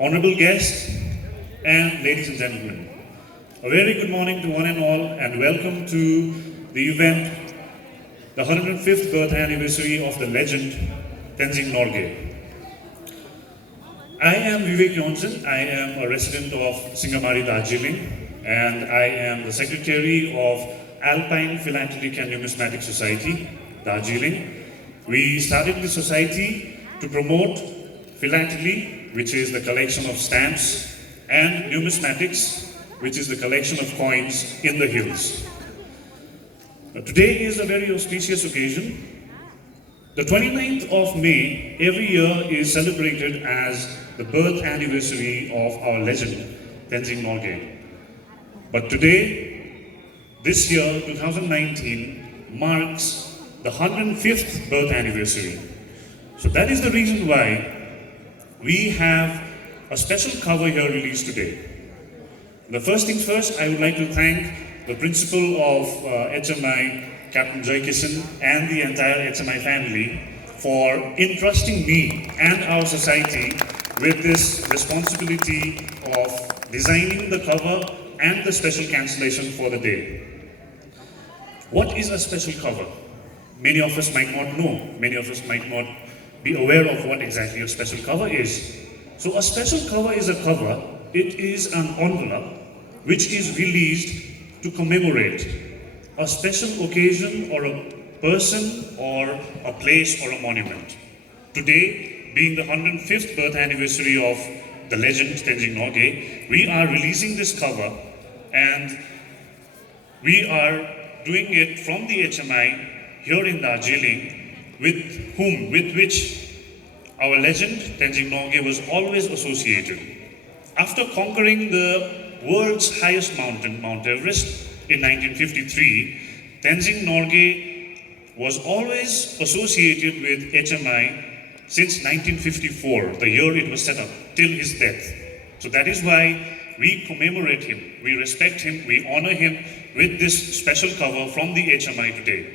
honorable guests, and ladies and gentlemen. A very good morning to one and all, and welcome to the event, the 105th birth anniversary of the legend Tenzing Norgay. I am Vivek Yonzone. I am a resident of Singamari, Darjeeling, and I am the secretary of Alpine, Philatelic and Numismatic Society, Darjeeling. We started the society to promote Philately, which is the collection of stamps, and numismatics, which is the collection of coins in the hills. Today is a very auspicious occasion. The 29th of May every year is celebrated as the birth anniversary of our legend, Tenzing Norgay. But today, this year, 2019, marks the 105th birth anniversary. So that is the reason why we have a special cover here released today. The first things first, I would like to thank the principal of HMI, Captain Joy Kishan, and the entire HMI family for entrusting me and our society with this responsibility of designing the cover and the special cancellation for the day. What is a special cover? Many of us might not know, many of us might not be aware of what exactly a special cover is. So a special cover is a cover. It is an envelope which is released to commemorate a special occasion or a person or a place or a monument. Today, being the 105th birth anniversary of the legend Tenzing Norgay, we are releasing this cover, and we are doing it from the HMI here in Darjeeling, with which our legend Tenzing Norgay was always associated. After conquering the world's highest mountain, Mount Everest, in 1953, Tenzing Norgay was always associated with HMI since 1954, the year it was set up, till his death. So that is why we commemorate him, we respect him, we honor him with this special cover from the HMI today.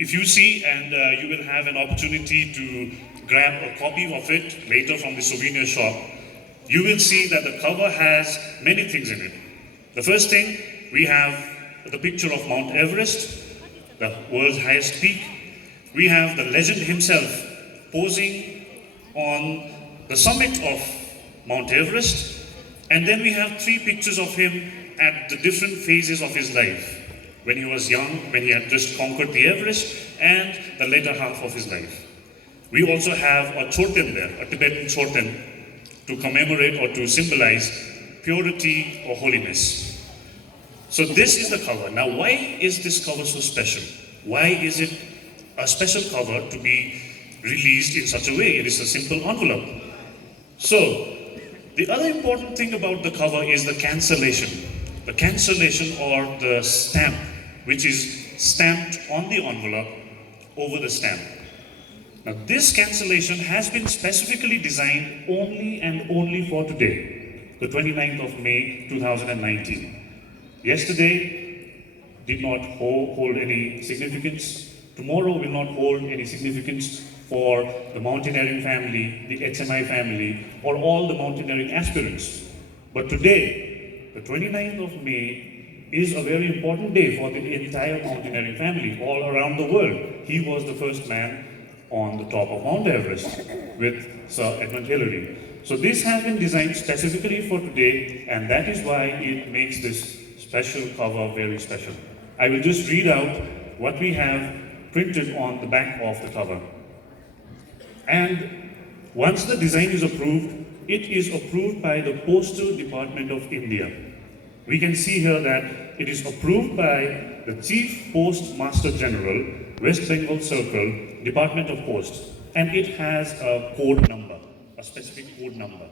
If you see, and you will have an opportunity to grab a copy of it later from the souvenir shop, you will see that the cover has many things in it. The first thing, we have the picture of Mount Everest, the world's highest peak. We have the legend himself posing on the summit of Mount Everest. And then we have three pictures of him at the different phases of his life. When he was young, when he had just conquered the Everest, and the later half of his life. We also have a chorten there, a Tibetan chorten, to commemorate or to symbolize purity or holiness. So this is the cover. Now, why is this cover so special? Why is it a special cover to be released in such a way? It is a simple envelope. So, the other important thing about the cover is the cancellation. The cancellation or the stamp, which is stamped on the envelope over the stamp. Now, this cancellation has been specifically designed only and only for today, the 29th of May 2019. Yesterday did not hold any significance. Tomorrow will not hold any significance for the mountaineering family, the HMI family, or all the mountaineering aspirants. But today, the 29th of May, is a very important day for the entire mountaineering family all around the world. He was the first man on the top of Mount Everest with Sir Edmund Hillary. So this has been designed specifically for today, and that is why it makes this special cover very special. I will just read out what we have printed on the back of the cover. And once the design is approved, it is approved by the Postal Department of India. We can see here that it is approved by the Chief Postmaster General, West Bengal Circle, Department of Post, and it has a code number, a specific code number,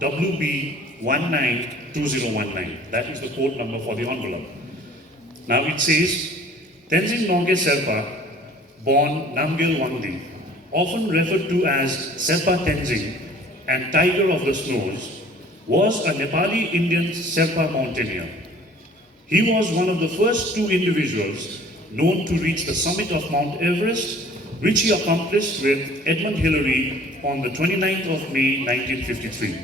WB192019. That is the code number for the envelope. Now it says, Tenzing Norgay Sherpa, born Namgyal Wangdi, often referred to as Sherpa Tenzing and Tiger of the Snows, was a Nepali Indian Sherpa mountaineer. He was one of the first two individuals known to reach the summit of Mount Everest, which he accomplished with Edmund Hillary on the 29th of May 1953.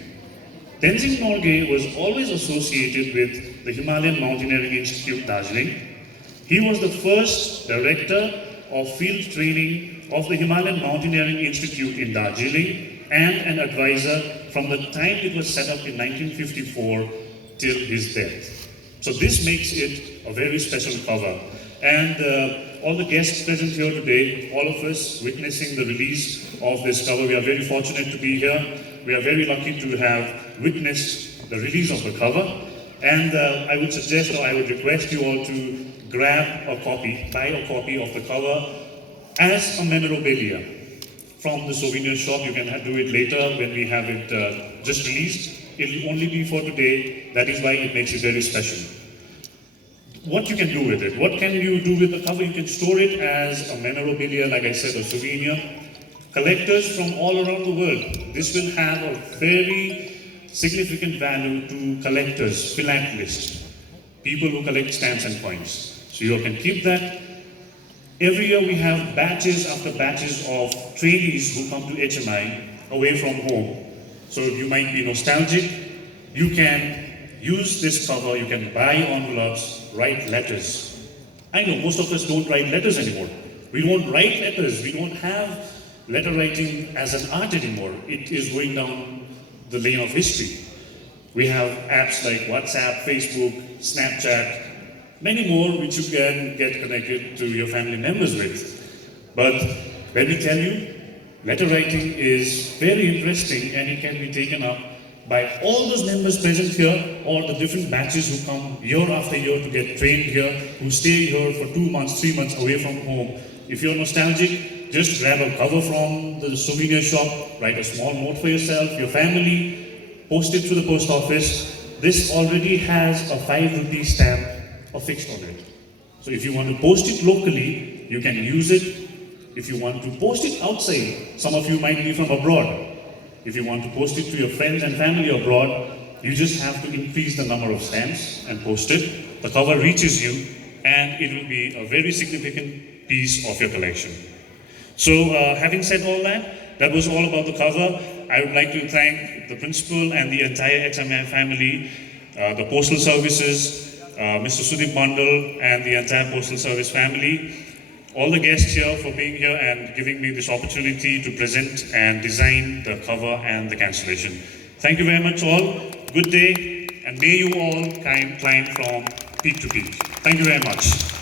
Tenzing Norgay was always associated with the Himalayan Mountaineering Institute, Darjeeling. He was the first director of field training of the Himalayan Mountaineering Institute in Darjeeling and an advisor from the time it was set up in 1954 till his death. So this makes it a very special cover. And all the guests present here today, all of us witnessing the release of this cover, we are very fortunate to be here. We are very lucky to have witnessed the release of the cover. And I would suggest, or I would request you all to grab a copy, buy a copy of the cover as a memorabilia from the souvenir shop. You can do it later when we have it just released. It will only be for today. That is why it makes it very special. What you can do with it? What can you do with the cover? You can store it as a memorabilia, like I said, a souvenir. Collectors from all around the world, this will have a very significant value to collectors, philatelists, people who collect stamps and coins. So you can keep that. Every year we have batches after batches of trainees who come to HMI away from home. So you might be nostalgic. You can use this cover, you can buy envelopes, write letters. I know most of us don't write letters anymore. We don't write letters. We don't have letter writing as an art anymore. It is going down the lane of history. We have apps like WhatsApp, Facebook, Snapchat, many more which you can get connected to your family members with. But let me tell you, letter writing is very interesting and it can be taken up by all those members present here, all the different batches who come year after year to get trained here, who stay here for 2 months, 3 months away from home. If you're nostalgic, just grab a cover from the souvenir shop, write a small note for yourself, your family, post it to the post office. This already has a 5 rupee stamp affixed on it. So if you want to post it locally, you can use it. If you want to post it outside, some of you might be from abroad. If you want to post it to your friends and family abroad, you just have to increase the number of stamps and post it. The cover reaches you and it will be a very significant piece of your collection. So having said all that, that was all about the cover. I would like to thank the principal and the entire HMI family, the postal services, Mr. Sudip Mandal and the entire postal service family, all the guests here for being here and giving me this opportunity to present and design the cover and the cancellation. Thank you very much all. Good day, and may you all climb from peak to peak. Thank you very much.